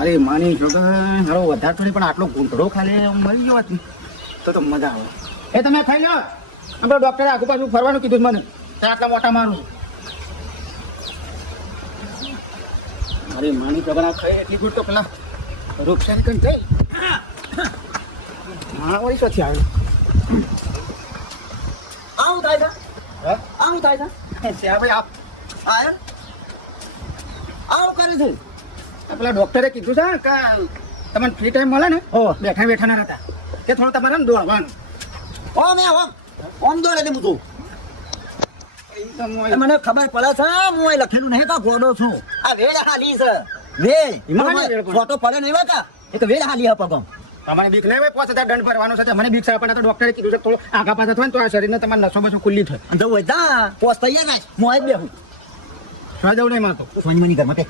અરે માની જો કે મારો વધારે થોડી પણ આટલો ઘૂંટડો ખાલી મળી ગયો તો મજા આવે. એ તમે ખાઈ લો. આપણે ડોક્ટરે આગુ પાછું ફરવાનું કીધું મને ત્યાં આટલા મોટા મારું. અરે માની જગના ખાઈ એટલી ગુડ તો પેલા રૂપસારી કઈ જઈ હા વળી પછી આવે. આવું થાય છે હા આવું થાય છે શ્યા ભાઈ આપ આય આવું કરે છે. પેલા ડોક્ટરે કીધું છે કે તમને ફ્રી ટાઈમ મળે ને બેઠા બેઠા ના રહેતા કે થોડું તમારે ને દોડવાનું. ઓમ દોડે છે બધું. મને ખબર પડે છે હું એ લખેલું નહીં તો ગોડો છું. આ વેળ હાલી છે વેળ એમાં વેળ પણ. ફોટો પડે નહીં હોતા એ તો વેળ હાલી હે પગમ. તમારે બીક નહીં હોય 5000 દંડ ભરવાનો છે મને બીક છે પણ આ તો ડોક્ટરે કીધું છે થોડું આગા પાછા થાય ને તો આ શરીરને તમારે નસો બસો ખુલ્લી થાય. અને જવું હોય તા પોસ થઈ જાય ને હું આવી બેહું સ્વા જવું નહીં મારતો સોની મની ઘરમાં